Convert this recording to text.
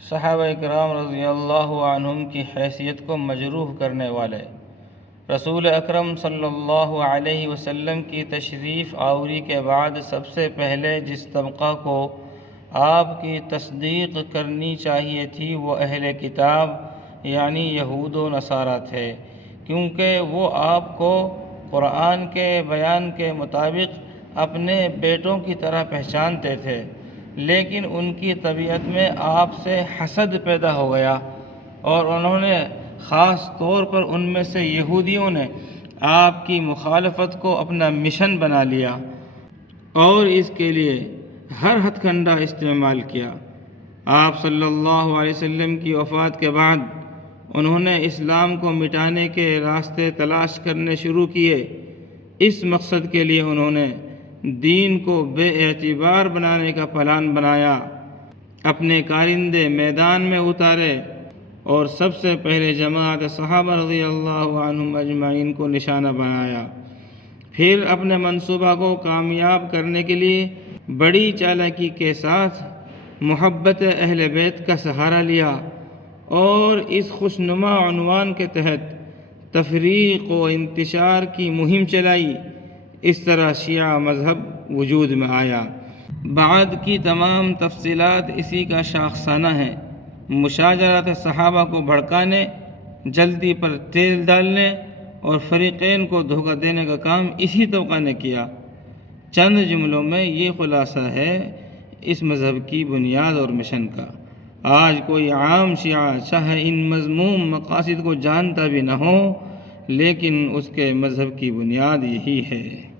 صحابہ کرام رضی اللہ عنہم کی حیثیت کو مجروح کرنے والے رسول اکرم صلی اللہ علیہ وسلم کی تشریف آوری کے بعد سب سے پہلے جس طبقہ کو آپ کی تصدیق کرنی چاہیے تھی وہ اہل کتاب یعنی یہود و نصارہ تھے، کیونکہ وہ آپ کو قرآن کے بیان کے مطابق اپنے بیٹوں کی طرح پہچانتے تھے، لیکن ان کی طبیعت میں آپ سے حسد پیدا ہو گیا اور انہوں نے خاص طور پر ان میں سے یہودیوں نے آپ کی مخالفت کو اپنا مشن بنا لیا اور اس کے لیے ہر ہتھ کنڈا استعمال کیا۔ آپ صلی اللہ علیہ وسلم کی وفات کے بعد انہوں نے اسلام کو مٹانے کے راستے تلاش کرنے شروع کیے۔ اس مقصد کے لیے انہوں نے دین کو بے اعتبار بنانے کا پلان بنایا، اپنے کارندے میدان میں اتارے اور سب سے پہلے جماعت صحابہ رضی اللہ عنہم اجمعین کو نشانہ بنایا۔ پھر اپنے منصوبہ کو کامیاب کرنے کے لیے بڑی چالاکی کے ساتھ محبت اہل بیت کا سہارا لیا اور اس خوشنما عنوان کے تحت تفریق و انتشار کی مہم چلائی۔ اس طرح شیعہ مذہب وجود میں آیا۔ بعد کی تمام تفصیلات اسی کا شاخسانہ ہیں۔ مشاجرات صحابہ کو بھڑکانے، جلدی پر تیل ڈالنے اور فریقین کو دھوکہ دینے کا کام اسی طبقہ نے کیا۔ چند جملوں میں یہ خلاصہ ہے اس مذہب کی بنیاد اور مشن کا۔ آج کوئی عام شیعہ چاہے ان مذموم مقاصد کو جانتا بھی نہ ہو، لیکن اس کے مذہب کی بنیاد یہی ہے۔